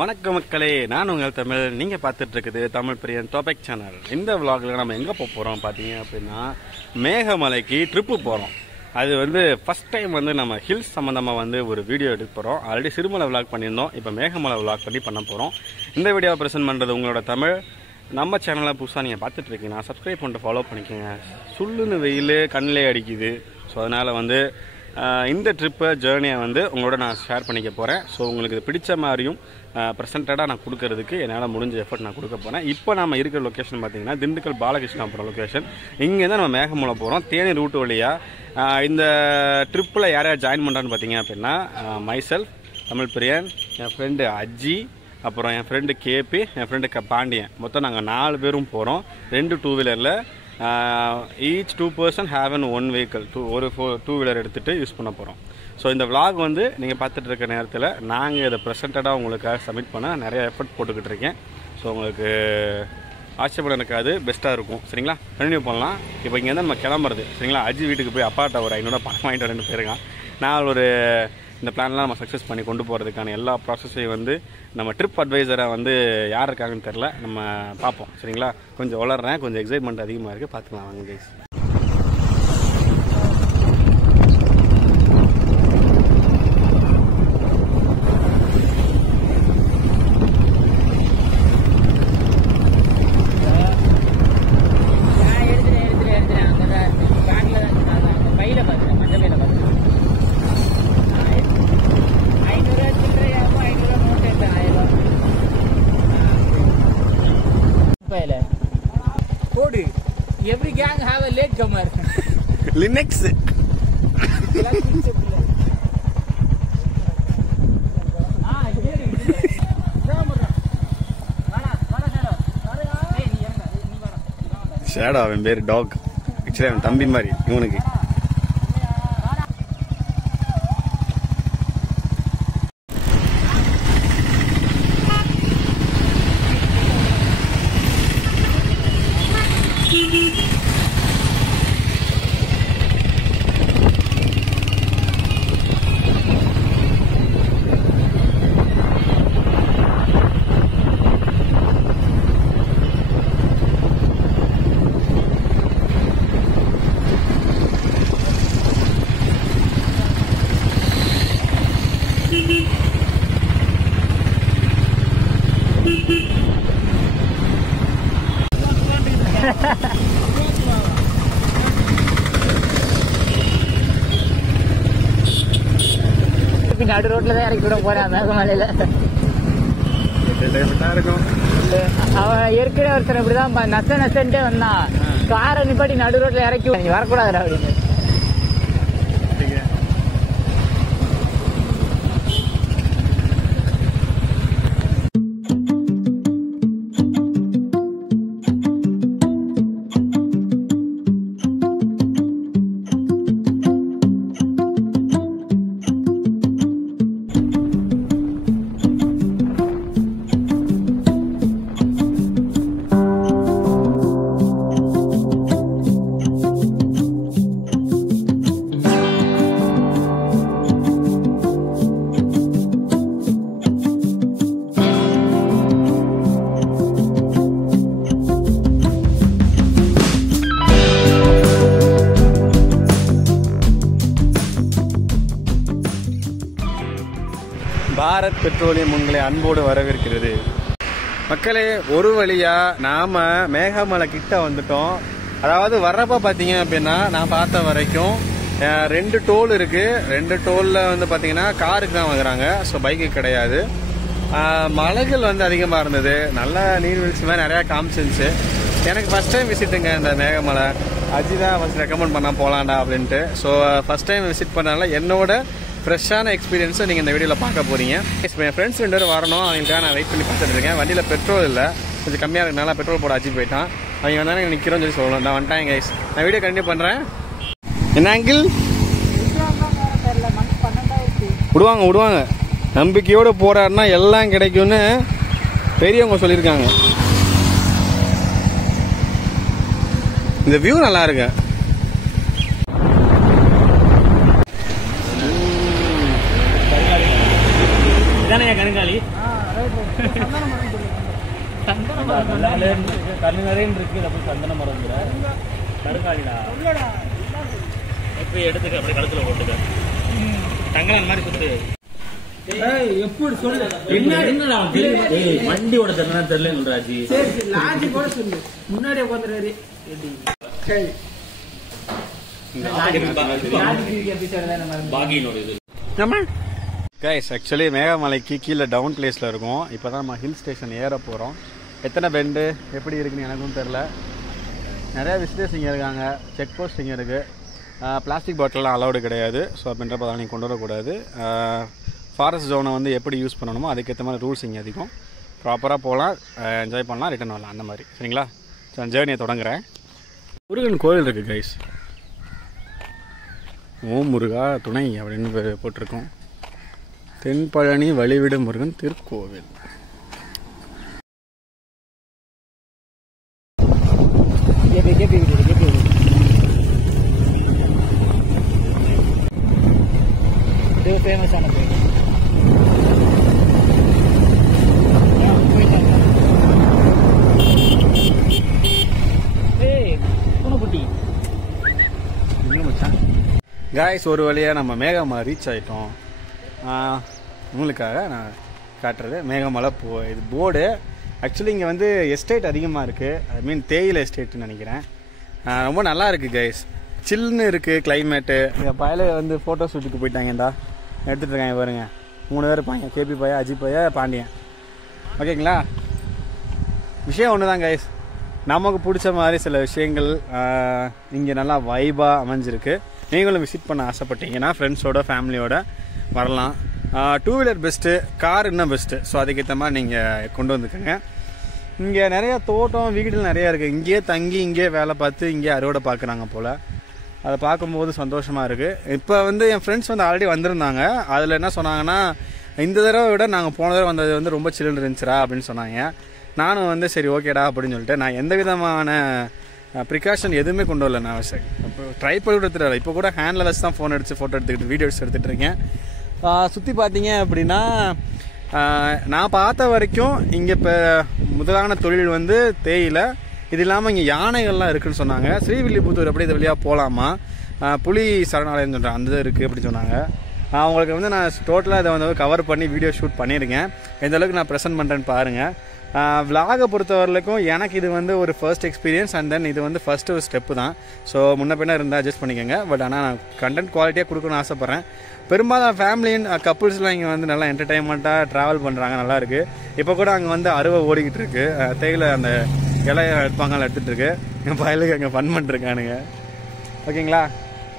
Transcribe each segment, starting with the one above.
வணக்கம் மக்களே, நான் உங்கள் தமிழ். நீங்கள் பார்த்துட்டு இருக்குது தமிழ் பிரியன் டாபிக் சேனல். இந்த விளாகில் நம்ம எங்கே போகிறோம் பார்த்தீங்க அப்படின்னா, மேகமலைக்கு ட்ரிப்பு போகிறோம். அது ஃபஸ்ட் டைம் நம்ம ஹில்ஸ் சம்மந்தமாக ஒரு வீடியோ எடுக்க போகிறோம். ஆல்ரெடி சிறுமலை விளாக் பண்ணியிருந்தோம், இப்போ மேகமலை விளாக் பண்ண போகிறோம். இந்த வீடியோவை ப்ரெசென்ட் பண்ணுறது உங்களோட தமிழ். நம்ம சேனலில் புதுசாக நீங்கள் பார்த்துட்டு இருக்கீங்கன்னா சப்ஸ்கிரைப் பண்ணிட்டு ஃபாலோ பண்ணிக்கோங்க. சுள்ளுன்னு வெயில் கண்ணிலே அடிக்குது. ஸோ அதனால் இந்த ட்ரிப்பை ஜேர்னியை உங்களோட நான் ஷேர் பண்ணிக்க போகிறேன். ஸோ உங்களுக்கு இது பிடிச்ச மாதிரியும் ப்ரெசென்டடாக நான் கொடுக்கறதுக்கு என்னால் முடிஞ்ச எஃபர்ட் நான் கொடுக்க போகிறேன். இப்போ நம்ம இருக்கிற லொக்கேஷன் பார்த்தீங்கன்னா திண்டுக்கல் பாலகிருஷ்ணாபுரம் லொக்கேஷன். இங்கேருந்து நம்ம மேகமலை போகிறோம், தேனி ரூட் வழியாக. இந்த ட்ரிப்பில் யார் யார் ஜாயின் பண்ணுறான்னு பார்த்தீங்க அப்படின்னா, மைசெல்ஃப் தமிழ் பிரியன், என் ஃப்ரெண்டு அஜி, அப்புறம் என் ஃப்ரெண்டு கேபி, என் ஃப்ரெண்டு பாண்டியன். மொத்தம் நாங்கள் 4 பேரும் போகிறோம். 2 டூ வீலரில். Each 2 person have one vehicle. ஒரு 2 வீலர் எடுத்துகிட்டு யூஸ் பண்ண போகிறோம். ஸோ இந்த விளாக் நீங்கள் பார்த்துட்டு இருக்க நேரத்தில் நாங்கள் இதை ப்ரெசென்டடாக உங்களுக்காக சப்மிட் பண்ண நிறைய எஃபர்ட் போட்டுக்கிட்டு இருக்கேன். ஸோ உங்களுக்கு ஆச்சரியப்பட எனக்கு அது பெஸ்ட்டாக இருக்கும். சரிங்களா, கண்டினியூ பண்ணலாம். இப்போ இங்கேருந்து நம்ம கிளம்புறது. சரிங்களா, அஜி வீட்டுக்கு போய் அப்பாட்ட ஒரு 500 பணம் வாங்கிட்டு வரேன்னு போயிருக்கான். நான் இந்த பிளான்லாம் நம்ம சக்ஸஸ் பண்ணி கொண்டு போகிறதுக்கான எல்லா ப்ராசஸையும் நம்ம ட்ரிப் அட்வைசரை யார் இருக்காங்கன்னு தெரில, நம்ம பார்ப்போம். சரிங்களா, கொஞ்சம் வளர்றேன், கொஞ்சம் எக்ஸைட்மெண்ட் அதிகமாக இருக்குது, பார்த்துக்கலாம் வாங்க guys. Every gang have a late comer. Linux. Shadow அவன் பேர் டாக். ஆக்சுவலி அவன் தம்பி மாதிரி இவனுக்கு. நடு ரோட்ல தான் இறக்கி விட போறான் மேகமலையில. அவன் ஏற்கனவே ஒருத்தர் இப்படிதான் நசன்ட்டே வந்தான். காரை நிப்பாட்டி நடு ரோட்ல இறக்கி வரக்கூடாது அப்படின்னு. பாரத் பெட்ரோலியம் உங்களை அன்போடு வரவேற்கிறது. மக்களே, ஒரு வழியா நாம மேகமலை கிட்ட வந்துட்டோம். அதாவது வர்றப்ப பாத்தீங்க அப்படின்னா, நான் பார்த்த வரைக்கும் 2 டோல் இருக்கு. 2 டோல்ல பாத்தீங்கன்னா காருக்கு தான் வாங்குறாங்க, ஸோ பைக்கு கிடையாது. மலைகள் அதிகமா இருந்தது. நல்ல நீர்வீழ்ச்சி மாதிரி நிறைய காமிச்சிருந்துச்சு. எனக்கு ஃபர்ஸ்ட் டைம் விசிட்டுங்க இந்த மேகமலை. அஜி தான் ஃபர்ஸ்ட் ரெக்கமெண்ட் பண்ண போலாண்டா அப்படின்ட்டு. ஸோ ஃபர்ஸ்ட் டைம் விசிட் பண்ணனால என்னோட ஃப்ரெஷ்ஷான எக்ஸ்பீரியன்ஸை நீங்கள் இந்த வீடியோவில் பார்க்க போகிறீங்க. என் ஃப்ரெண்ட்ஸ் 2 பேரும் வரணும், அவங்களுக்காக நான் வெயிட் பண்ணி பார்த்துட்டு இருக்கேன். வண்டியில் பெட்ரோல் இல்லை, கொஞ்சம் கம்மியாக இருக்கனால பெட்ரோல் போட அஜி போயிட்டான். அவங்க வந்தாலும் நிற்கிறோன்னு சொல்லி சொல்லணும். நான் வந்துட்டேன் கைஸ். நான் வீடியோ கண்டினியூ பண்ணுறேன். என்ன அங்கிள் விடுவாங்க. நம்பிக்கையோடு போறாருன்னா எல்லாம் கிடைக்கும்னு பெரியவங்க சொல்லியிருக்காங்க. இந்த வியூ நல்லா இருக்கு. இதானே கருங்காலி. கண்ணு நிறைய இருக்கு. அப்படி சந்தன மரம் கருங்காலிடா எப்படி எடுத்துக்க அப்படி கழுத்துல போட்டுக்க தங்கலாம் மாதிரி குத்து. எப்படி சொல்லு என்னடா வண்டியோட தெரியல தெரியலன்றாஜி. லாஜி கூட சொல்லு முன்னாடி உட்காந்துறாரு. கைஸ் ஆக்சுவலி மேகமலைக்கு கீழே டவுன் பிளேஸில் இருக்கும். இப்போ தான் நம்ம ஹில் ஸ்டேஷன் ஏற போகிறோம். எத்தனை பெண்டு எப்படி இருக்குன்னு எனக்கும் தெரில. நிறையா விசிட்டர்ஸ் இங்கே இருக்காங்க. செக் போஸ்ட் இங்கே இருக்குது. பிளாஸ்டிக் பாட்டில்லாம் அலௌடு கிடையாது. ஸோ அப்படின்றப்ப அதெல்லாம் நீங்கள் கொண்டு வரக்கூடாது. ஃபாரஸ்ட் ஜோனை வந்து எப்படி யூஸ் பண்ணணுமோ அதுக்கேற்ற மாதிரி ரூல்ஸ் இங்கே அதிகம். ப்ராப்பராக போகலாம், என்ஜாய் பண்ணலாம், ரிட்டர்ன் வரலாம் அந்த மாதிரி. சரிங்களா? ஸோ நான் ஜேர்னியை தொடங்குறேன். முருகன் கோவில் இருக்குது கைஸ். ஓம் முருகா துணை அப்படின்னு போட்டிருக்கோம். தென்பழனி வழிவிடு முருகன் திருக்கோவில். இது ஃபேமஸான கோயில். காய்ஸ் ஒரு வழியாக நம்ம மேகமலை ரீச் ஆகிட்டோம். உங்களுக்காக நான் காட்டுறது மேகமலை இது போர்டு. ஆக்சுவலி இங்கே வந்து எஸ்டேட் அதிகமாக இருக்குது. ஐ மீன் தேயிலை எஸ்டேட்னு நினைக்கிறேன். ரொம்ப நல்லா இருக்குது கைஸ். சில்லுன்னு இருக்குது கிளைமேட்டு. எங்கள் பயல வந்து ஃபோட்டோ ஷூட்டுக்கு போயிட்டாங்கடா, எடுத்துகிட்டு இருக்காங்க பாருங்க. 3 பேர் இருப்பாங்க. கேபி பையா, அஜித் பையா, பாண்டியன். ஓகேங்களா? விஷயம் ஒன்று தான் கைஸ். நமக்கு பிடிச்ச மாதிரி சில விஷயங்கள் இங்கே நல்லா வைபாக அமைஞ்சிருக்கு. நீங்களும் விசிட் பண்ண ஆசைப்பட்டீங்கன்னா ஃப்ரெண்ட்ஸோட ஃபேமிலியோட வரலாம். 2 வீலர் பெஸ்ட்டு, கார் இன்னும் பெஸ்ட்டு. ஸோ அதுக்கேற்ற மாதிரி நீங்கள் கொண்டு வந்துக்கோங்க. இங்கே நிறையா தோட்டம் வீடுகள் நிறையா இருக்குது. இங்கேயே தங்கி இங்கேயே வேலை பார்த்து இங்கேயே அறுவடை பார்க்குறாங்க போல். அதை பார்க்கும்போது சந்தோஷமாக இருக்குது. இப்போ வந்து என் ஃப்ரெண்ட்ஸ் வந்து ஆல்ரெடி வந்திருந்தாங்க. அதில் என்ன சொன்னாங்கன்னா, இந்த தடவை விட நாங்கள் போன தடவை வந்தது வந்து ரொம்ப சில்லுன்னு இருந்துச்சுரா அப்படின்னு சொன்னாங்க. நானும் வந்து சரி ஓகேடா அப்படின்னு சொல்லிட்டு நான் எந்த விதமான ப்ரிகாஷன் எதுவுமே கொண்டு வரல. நான் இப்போ ட்ரை பண்ணி எடுத்துகிட்டு இப்போ கூட ஹேண்டில் வச்சு தான் ஃபோன் அடித்து ஃபோட்டோ எடுத்துக்கிட்டு வீடியோஸ் எடுத்துகிட்டு இருக்கேன். சுற்றி பார்த்தீங்க அப்படின்னா நான் பார்த்த வரைக்கும் இங்கே இப்போ முதலான தொழில் வந்து தேயிலை. இது இல்லாமல் இங்கே யானைகள்லாம் இருக்குதுன்னு சொன்னாங்க. ஸ்ரீவில்லிபுத்தூர் எப்படி இது வழியாக போகலாமா, புலி சரணாலயம் சொல்கிறேன் அந்த இது இருக்குது அப்படின்னு சொன்னாங்க. அவங்களுக்கு வந்து நான் டோட்டலாக இதை வந்து கவர் பண்ணி வீடியோ ஷூட் பண்ணியிருக்கேன். எந்தளவுக்கு நான் ப்ரெசென்ட் பண்ணுறேன்னு பாருங்கள். விலாகை பொறுத்தவரைக்கும் எனக்கு இது வந்து ஒரு ஃபர்ஸ்ட் எக்ஸ்பீரியன்ஸ். அண்ட் தென் இது வந்து ஃபர்ஸ்ட் ஒரு ஸ்டெப்பு தான். ஸோ முன்ன பின்ன இருந்தால் அட்ஜஸ்ட் பண்ணிக்கோங்க. பட் ஆனால் நான் கண்டென்ட் குவாலிட்டியாக கொடுக்கணும்னு ஆசைப்பட்றேன். பெரும்பாலும் ஃபேமிலி கப்புள்ஸ்லாம் இங்கே வந்து நல்லா என்டர்டைன்மெண்ட்டாக ட்ராவல் பண்ணுறாங்க. நல்லாயிருக்கு. இப்போ கூட அங்கே வந்து அறுவை ஓடிக்கிட்டு இருக்கு. தேயிலை அந்த இலையை எடுப்பாங்க எடுத்துகிட்டு இருக்கு. என் பயலுக்கு அங்கே ஃபன் பண்ணிருக்கானுங்க. ஓகேங்களா?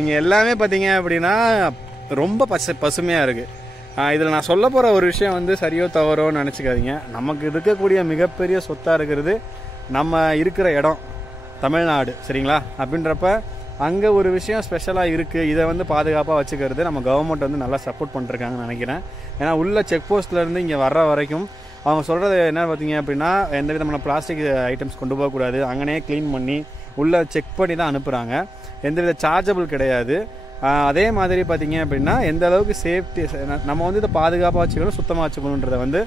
இங்கே எல்லாமே பார்த்தீங்க அப்படின்னா ரொம்ப பசுமையாக இருக்குது. இதில் நான் சொல்ல போகிற ஒரு விஷயம் வந்து சரியோ தவறோன்னு நினச்சிக்காதீங்க. நமக்கு இருக்கக்கூடிய மிகப்பெரிய சொத்தாக இருக்கிறது நம்ம இருக்கிற இடம் தமிழ்நாடு. சரிங்களா? அப்படின்றப்ப அங்கே ஒரு விஷயம் ஸ்பெஷலாக இருக்குது. இதை வந்து பாதுகாப்பாக வச்சுக்கிறது நம்ம கவர்மெண்ட் வந்து நல்லா சப்போர்ட் பண்ணிருக்காங்கன்னு நினைக்கிறேன். ஏன்னா உள்ள செக் போஸ்ட்லேருந்து இங்கே வர்ற வரைக்கும் அவங்க சொல்கிறது என்ன பார்த்தீங்க அப்படின்னா, எந்த விதமான பிளாஸ்டிக் ஐட்டம்ஸ் கொண்டு போகக்கூடாது. அங்கேயே க்ளீன் பண்ணி உள்ளே செக் பண்ணி தான் அனுப்புகிறாங்க. எந்தவித சார்ஜபிள் கிடையாது. அதே மாதிரி பார்த்தீங்க அப்படின்னா எந்த அளவுக்கு சேஃப்டி நம்ம வந்து இதை பாதுகாப்பாக வச்சுக்கணும், சுத்தமாக வச்சுக்கணுன்றதை வந்து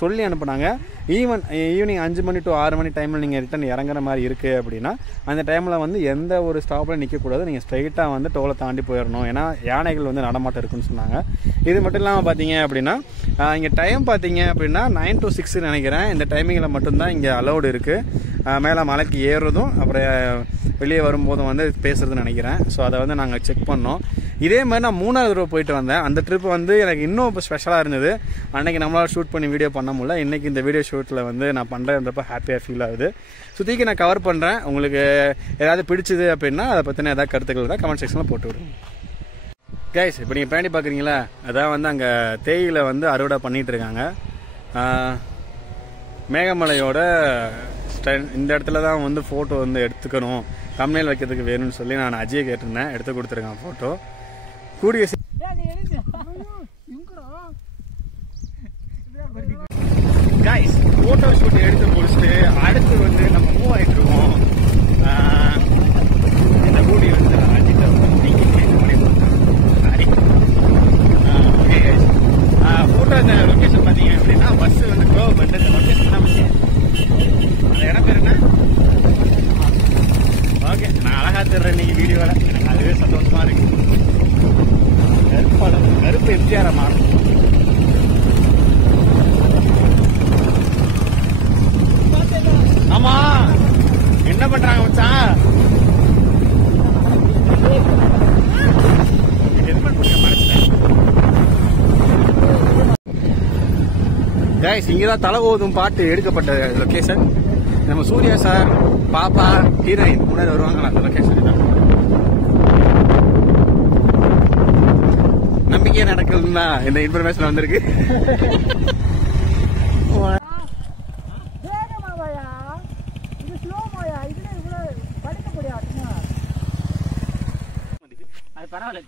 சொல்லி அனுப்புனாங்க. ஈவினிங் 5 மணி to 6 மணி டைமில் நீங்கள் ரிட்டன் இறங்குற மாதிரி இருக்குது அப்படின்னா அந்த டைமில் வந்து எந்த ஒரு ஸ்டாப்பில் நிற்கக்கூடாது. நீங்கள் ஸ்ட்ரைட்டாக வந்து டோலை தாண்டி போயிடணும். ஏன்னா யானைகள் வந்து நடமாட்டம் இருக்குன்னு சொன்னாங்க. இது மட்டும் இல்லாமல் பார்த்தீங்க அப்படின்னா இங்கே டைம் பார்த்தீங்க அப்படின்னா 9 to 6 நினைக்கிறேன். இந்த டைமிங்கில் மட்டும்தான் இங்கே அலௌடு இருக்குது. மேலே மலைக்கு ஏறுறதும் அப்புறம் வெளியே வரும்போதும் வந்து பேசுறதுன்னு நினைக்கிறேன். ஸோ அதை வந்து நாங்கள் செக் பண்ணோம். இதே மாதிரி நான் 3வது தடவை போயிட்டு வந்தேன். அந்த ட்ரிப் வந்து எனக்கு இன்னும் இப்போ ஸ்பெஷலாக இருந்தது. அன்றைக்கி நம்மளால் ஷூட் பண்ணி வீடியோ பண்ண முடியல. இன்றைக்கி இந்த வீடியோ ஷூட்டில் வந்து நான் பண்ணுறேன்றப்ப ஹாப்பியாக ஃபீல் ஆகுது. சுற்றிக்கு நான் கவர் பண்ணுறேன். உங்களுக்கு ஏதாவது பிடிச்சிது அப்படின்னா அதை பற்றின ஏதாவது கருத்துக்கள் தான் கமெண்ட் செக்ஷனில் போட்டு விடுங்க. கைஸ் இப்போ நீங்கள் பின்னாடி பார்க்குறீங்களா, அதான் வந்து அங்கே தேயிலை வந்து அறுவடை பண்ணிகிட்டு இருக்காங்க. மேகமலையோட இந்த இடத்துல தான் வந்து ஃபோட்டோ வந்து எடுத்துக்கணும், தம்ப்நெயில் வைக்கிறதுக்கு வேணும்னு சொல்லி நான் அஜயை கேட்டிருந்தேன். எடுத்து கொடுத்துருக்கேன் ஃபோட்டோ. கூடிய கைஸ் ஃபோட்டோ ஷூட் எடுத்து முடிச்சுட்டு அடுத்து வந்து நம்ம மூவ் ஆகிட்டு இருக்கோம். இந்த கூடி வந்து அஜித்தை ஃபோட்டோ இந்த லொக்கேஷன் பார்த்தீங்க அப்படின்னா பஸ் வந்து கைஸ் இங்கதான் தலை ஓதும் பாட்டு எடுக்கப்பட்ட லொகேஷன். நம்ம சூர்யா சார், பாப்பா, ஹீரோயின் முன்னாடி வருவாங்க. அந்த லொகேஷன் நம்பிக்கையா நடக்குதுன்னா இந்த இன்ஃபர்மேஷன் வந்திருக்கு. அது பரவாயில்ல.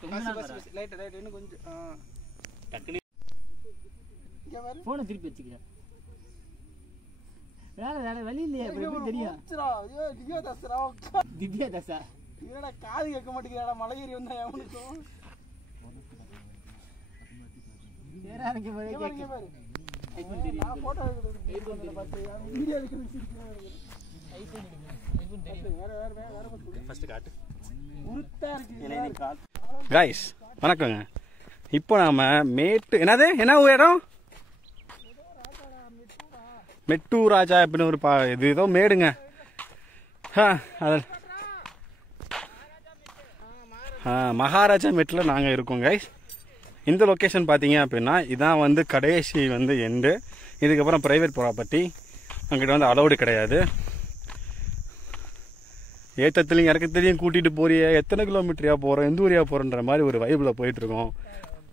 போன திருப்பி வச்சுக்கிறேன். வேற வழி இல்லையா? எப்படி தெரியும்? திவ்யா தாசா காது கேட்க மாட்டேங்கிறா. மலையேறி வந்தா எவனுக்கும் கைஸ் வணக்கங்க. இப்போ நாம என்னது என்ன இடம்? மெட்டு ராஜா அப்படின்னு ஒரு இது ஏதோ மேடுங்க. மகாராஜா மெட்டில் நாங்கள் இருக்கோம் கைஸ். இந்த லொக்கேஷன் பார்த்தீங்க அப்படின்னா இதான் வந்து கடைசி வந்து எண்டு. இதுக்கப்புறம் ப்ரைவேட் ப்ராப்பர்ட்டி, அங்கிட்ட வந்து அலௌடு கிடையாது. ஏற்றத்துலையும் இறக்கத்துலையும் கூட்டிகிட்டு போறிய, எத்தனை கிலோமீட்டரியா போகிறோம், எந்த ஊரியா போகிறோன்ற மாதிரி ஒரு வைப்பில் போயிட்டுருக்கோம்.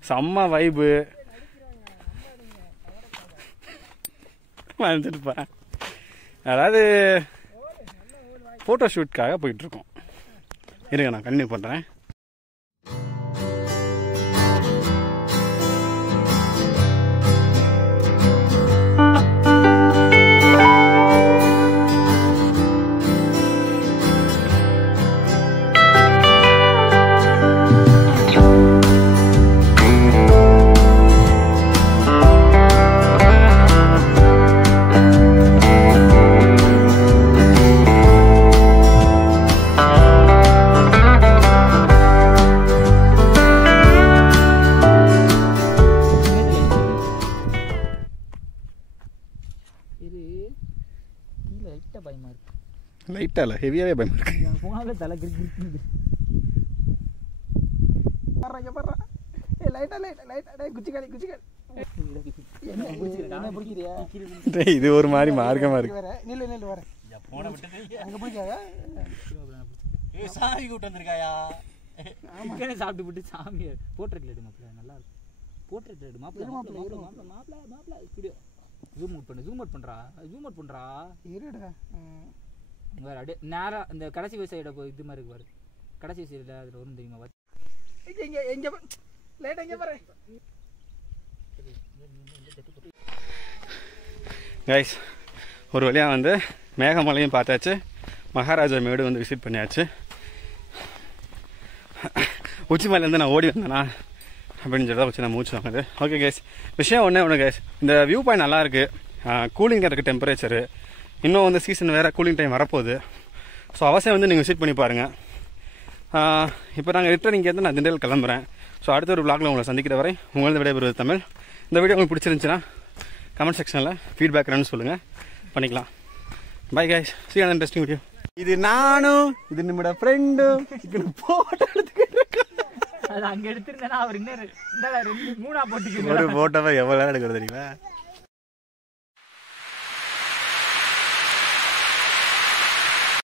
செம்ம வைப்பு வந்துட்டுப்பா. அதாவது ஃபோட்டோ ஷூட்காக போயிட்டுருக்கோம். இருங்க நான் கண்டினியூ பண்ணுறேன். லைட்டா இல்ல, ஹெவியாவே பயமா இருக்கு. போனாலே தலை கிரிக்கிது. பறங்க பறங்க. லைட்டா குச்சிகாலி. என்ன பிடிக்கிறியா? இது ஒரு மாதிரி மார்க்கமா இருக்கு. நில்லு வர. போன விட்டு அங்க போய்க்காத. சாமி கூட்டி வந்திருக்காயா? ஆமா சாப்பிட்டு விட்டு சாமி போர்ட்ரேட்ல எடு மாப்ள. நல்லா இருக்கு. போர்ட்ரேட்ல எடு மாப்ள. மாப்ள வீடியோ ஜூம் அவுட் பண்றா. இருடா. வேற அப்படியே நேரா இந்த கடைசி சைட போய் இது மாதிரி இருக்கு பாரு. கடைசி சைடுல அதுல வரும் தெரியுமா பாரு. எங்க லைட் எங்க பாரு. கைஸ் ஒரு வழியா வந்து மேகமலையும் பார்த்தாச்சு, மகாராஜா மேடு வந்து விசிட் பண்ணியாச்சு. உச்சி மலையிலேருந்து நான் ஓடி வந்தேனா அப்படின்னு சொல்லி வச்சு நான் மூச்சு வாங்குது. ஓகே கைஸ், விஷயம் ஒன்று கைஸ், இந்த வியூ பாயிண்ட் நல்லா இருக்கு. கூலிங்காக இருக்குது டெம்பரேச்சரு. இன்னும் வந்து சீசன் வேறு, கூலிங் டைம் வரப்போகுது. ஸோ அவசியம் வந்து நீங்கள் விசிட் பண்ணி பாருங்கள். இப்போ நாங்கள் ரிட்டர்ன் இங்கேருந்து நான் திண்டல் கிளம்புறேன். ஸோ அடுத்த ஒரு விளாகில் உங்களை சந்திக்கிற வரை உங்களது விடைபெறுவது தமிழ். இந்த வீடியோ உங்களுக்கு பிடிச்சிருந்துச்சுன்னா கமெண்ட் செக்ஷனில் ஃபீட்பேக் என்னன்னு சொல்லுங்கள், பண்ணிக்கலாம். Bye guys, see you on interesting video. இது நானும் இது நம்மளோட ஃப்ரெண்டும் போட்டோ எடுத்துக்கிட்டு அது அங்கே எடுத்துருந்தேன்னா அவர் இன்னும் 3 போட்டு ஒரு போட்டோவை எவ்வளோ நேரம் எடுக்கிறது தெரியுமா?